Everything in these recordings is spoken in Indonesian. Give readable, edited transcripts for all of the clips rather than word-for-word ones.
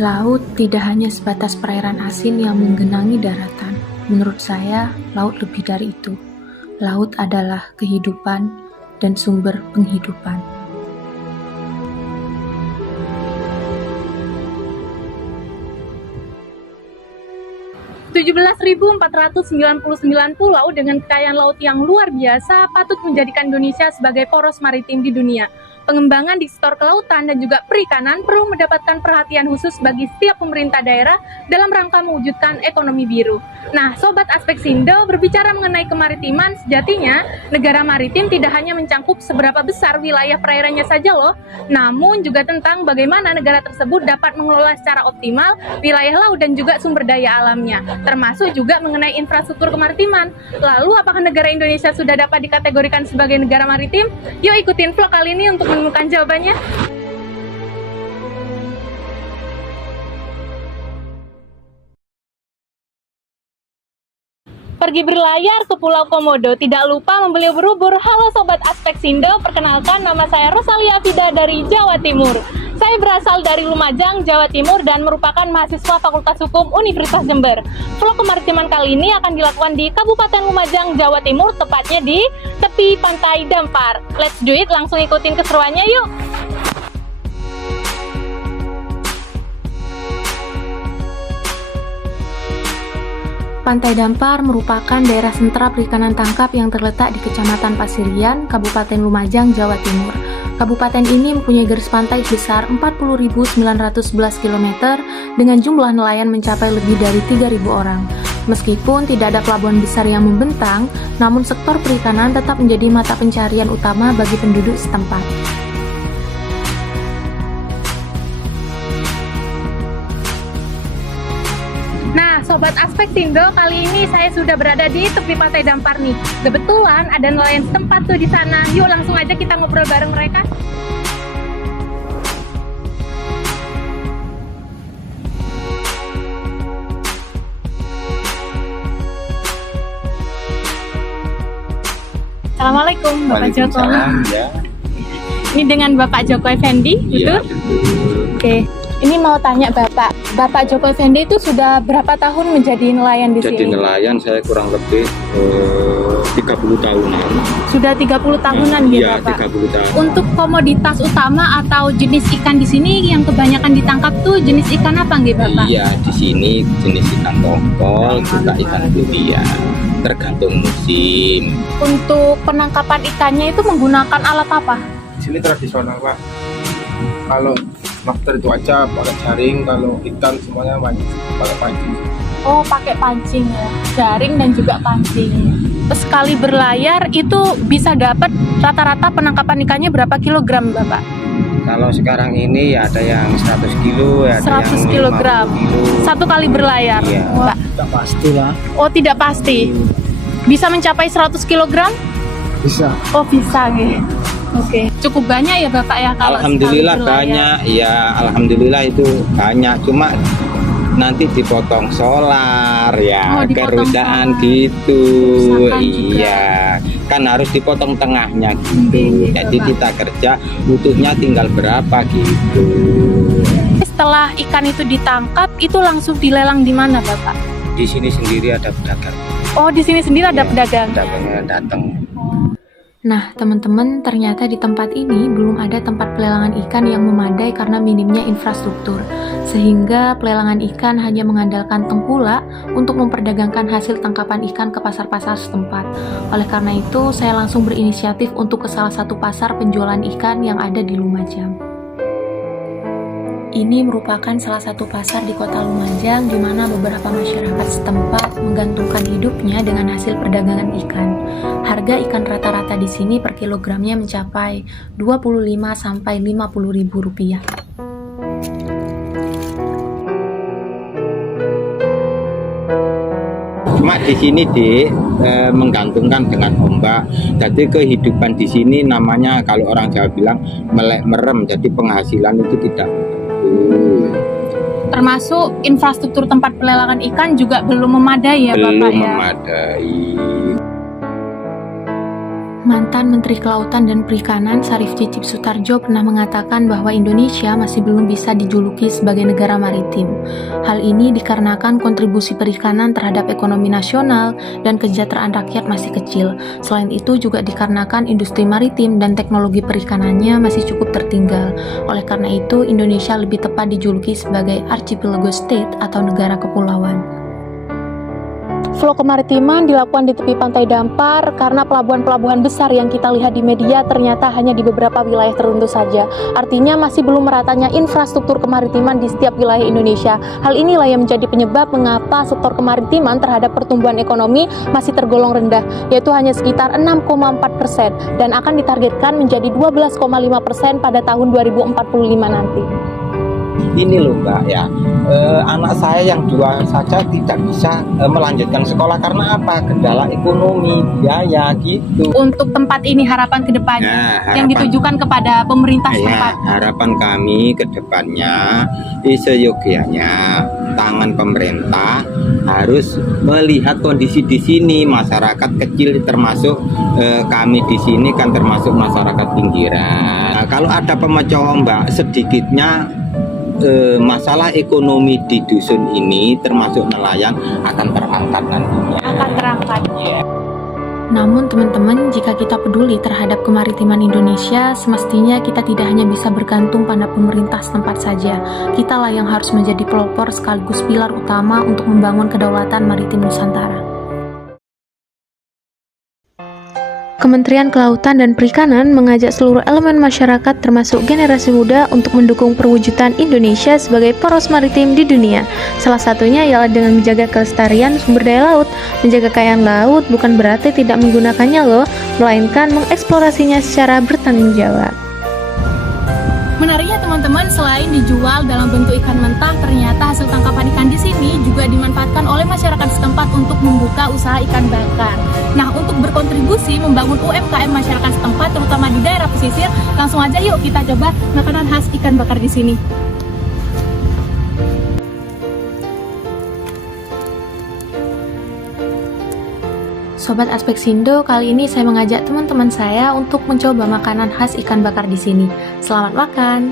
Laut tidak hanya sebatas perairan asin yang menggenangi daratan. Menurut saya, laut lebih dari itu. Laut adalah kehidupan dan sumber penghidupan. (17.499) pulau dengan kekayaan laut yang luar biasa patut menjadikan Indonesia sebagai poros maritim di dunia. Pengembangan di sektor kelautan dan juga perikanan perlu mendapatkan perhatian khusus bagi setiap pemerintah daerah dalam rangka mewujudkan ekonomi biru. Nah, Sobat Aspek Sindo, berbicara mengenai kemaritiman, sejatinya negara maritim tidak hanya mencangkup seberapa besar wilayah perairannya saja loh, namun juga tentang bagaimana negara tersebut dapat mengelola secara optimal wilayah laut dan juga sumber daya alamnya, termasuk juga mengenai infrastruktur kemaritiman. Lalu, apakah negara Indonesia sudah dapat dikategorikan sebagai negara maritim? Yuk ikutin vlog kali ini untuk menemukan jawabannya. Pergi berlayar ke Pulau Komodo, tidak lupa membeli ubur-ubur. Halo Sobat Aspek Sindo, perkenalkan nama saya Rosalia Fida dari Jawa Timur. Saya berasal dari Lumajang, Jawa Timur dan merupakan mahasiswa Fakultas Hukum Universitas Jember. Vlog kemaritiman kali ini akan dilakukan di Kabupaten Lumajang, Jawa Timur, tepatnya di tepi Pantai Dampar. Let's do it, langsung ikutin keseruannya yuk! Pantai Dampar merupakan daerah sentra perikanan tangkap yang terletak di Kecamatan Pasirian, Kabupaten Lumajang, Jawa Timur. Kabupaten ini mempunyai garis pantai sebesar 40.911 km dengan jumlah nelayan mencapai lebih dari 3.000 orang. Meskipun tidak ada pelabuhan besar yang membentang, namun sektor perikanan tetap menjadi mata pencarian utama bagi penduduk setempat. Nah, Sobat Aspek Sindo, kali ini saya sudah berada di tepi Pantai Dampar nih. Kebetulan ada nelayan setempat tuh di sana. Yuk langsung aja kita ngobrol bareng mereka. Assalamualaikum Bapak Joko. Ya. Ini dengan Bapak Joko Effendi, betul? Iya, betul. Oke. Ini mau tanya Bapak Joko Effendi itu sudah berapa tahun menjadi nelayan di Jadi sini? nelayan saya kurang lebih 30 tahunan. Sudah 30 tahunan gitu Iya, Pak? 30 tahun. Untuk komoditas utama atau jenis ikan di sini yang kebanyakan ditangkap tuh jenis ikan apa nggih Bapak? Iya, di sini jenis ikan tongkol, juga ikan durian. Tergantung musim. Untuk penangkapan ikannya itu menggunakan alat apa? Di sini tradisional Pak. Kalau master itu aja pakai jaring, kalau ikan semuanya pakai pancing. Oh, pakai pancing ya, jaring dan juga pancing. Sekali berlayar itu bisa dapat rata-rata penangkapan ikannya berapa kilogram Bapak? Kalau sekarang ini ya ada yang 100 kilo, ya ada 100 yang 50 kilogram. kilo. Satu kali berlayar. Iya. Pak. Tidak pasti lah. Oh, tidak pasti. Bisa mencapai 100 kilogram? Bisa. Oh, bisa gitu. Oke, cukup banyak ya Bapak ya kalau Alhamdulillah sekali berlayar? banyak. Ya, alhamdulillah itu banyak. Cuma nanti dipotong solar ya, Oh, dipotong kerusakan solar. gitu. Kerusakan juga. Iya, kan harus dipotong tengahnya Iya, gitu. iya, Jadi Bapak. kita kerja utuhnya tinggal berapa gitu. Setelah ikan itu ditangkap, itu langsung dilelang di mana Bapak? Di sini sendiri ada pedagang. Oh, di sini sendiri ada Iya, pedagang. Pedagangnya datang. Nah, teman-teman, ternyata di tempat ini belum ada tempat pelelangan ikan yang memadai karena minimnya infrastruktur, sehingga pelelangan ikan hanya mengandalkan tengkulak untuk memperdagangkan hasil tangkapan ikan ke pasar-pasar setempat. Oleh karena itu, saya langsung berinisiatif untuk ke salah satu pasar penjualan ikan yang ada di Lumajang. Ini merupakan salah satu pasar di kota Lumajang di mana beberapa masyarakat setempat menggantungkan hidupnya dengan hasil perdagangan ikan. Harga ikan rata-rata di sini per kilogramnya mencapai 25 sampai 50 ribu rupiah. Cuma di sini menggantungkan dengan ombak. Jadi kehidupan di sini namanya kalau orang Jawa bilang melek merem. Jadi penghasilan itu tidak Termasuk infrastruktur tempat pelelangan ikan juga belum memadai ya belum Bapak ya? memadai. Mantan Menteri Kelautan dan Perikanan Syarif Cicip Sutarjo pernah mengatakan bahwa Indonesia masih belum bisa dijuluki sebagai negara maritim. Hal ini dikarenakan kontribusi perikanan terhadap ekonomi nasional dan kesejahteraan rakyat masih kecil. Selain itu juga dikarenakan industri maritim dan teknologi perikanannya masih cukup tertinggal. Oleh karena itu, Indonesia lebih tepat dijuluki sebagai archipelago state atau negara kepulauan. Flow kemaritiman dilakukan di tepi pantai Dampar karena pelabuhan-pelabuhan besar yang kita lihat di media ternyata hanya di beberapa wilayah tertentu saja. Artinya masih belum meratanya infrastruktur kemaritiman di setiap wilayah Indonesia. Hal inilah yang menjadi penyebab mengapa sektor kemaritiman terhadap pertumbuhan ekonomi masih tergolong rendah, yaitu hanya sekitar 6,4% dan akan ditargetkan menjadi 12,5% pada tahun 2045 nanti. Ini loh Mbak ya, anak saya yang 2 saja tidak bisa melanjutkan sekolah karena apa? Kendala ekonomi, biaya gitu. Untuk tempat ini harapan ke depannya yang ditujukan kepada pemerintah setempat. Harapan kami ke depannya seyogianya tangan pemerintah harus melihat kondisi di sini, masyarakat kecil termasuk kami di sini kan termasuk masyarakat pinggiran. Nah, kalau ada pemecah ombak sedikitnya masalah ekonomi di dusun ini termasuk nelayan akan terangkat nantinya. Akan terangkat. Namun teman-teman, jika kita peduli terhadap kemaritiman Indonesia, semestinya kita tidak hanya bisa bergantung pada pemerintah setempat saja. Kitalah yang harus menjadi pelopor sekaligus pilar utama untuk membangun kedaulatan maritim Nusantara. Kementerian Kelautan dan Perikanan mengajak seluruh elemen masyarakat termasuk generasi muda untuk mendukung perwujudan Indonesia sebagai poros maritim di dunia. Salah satunya ialah dengan menjaga kelestarian sumber daya laut. Menjaga kekayaan laut bukan berarti tidak menggunakannya loh, melainkan mengeksplorasinya secara bertanggung jawab. Menariknya teman-teman, selain dijual dalam bentuk ikan mentah, ternyata hasil tangkapan ikan di sini juga dimanfaatkan oleh masyarakat setempat untuk membuka usaha ikan bakar. Nah, untuk berkontribusi membangun UMKM masyarakat setempat, terutama di daerah pesisir, langsung aja yuk kita coba makanan khas ikan bakar di sini. Sobat Aspeksindo, kali ini saya mengajak teman-teman saya untuk mencoba makanan khas ikan bakar di sini. Selamat makan!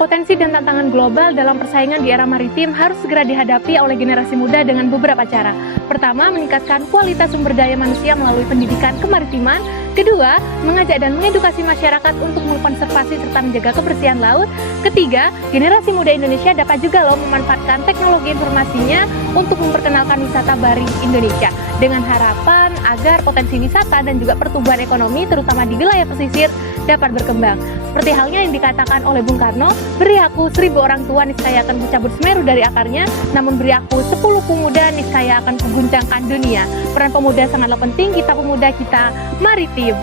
Potensi dan tantangan global dalam persaingan di era maritim harus segera dihadapi oleh generasi muda dengan beberapa cara. Pertama, meningkatkan kualitas sumber daya manusia melalui pendidikan kemaritiman. Kedua, mengajak dan mengedukasi masyarakat untuk mengkonservasi serta menjaga kebersihan laut. Ketiga, generasi muda Indonesia dapat juga memanfaatkan teknologi informasinya untuk memperkenalkan wisata bahari Indonesia dengan harapan agar potensi wisata dan juga pertumbuhan ekonomi terutama di wilayah pesisir dapat berkembang. Seperti halnya yang dikatakan oleh Bung Karno, beri aku 1000 orang tua niscaya akan kucabut Semeru dari akarnya, namun beri aku 10 pemuda niscaya akan kuguncangkan dunia. Peran pemuda sangatlah penting, kita pemuda, kita maritim.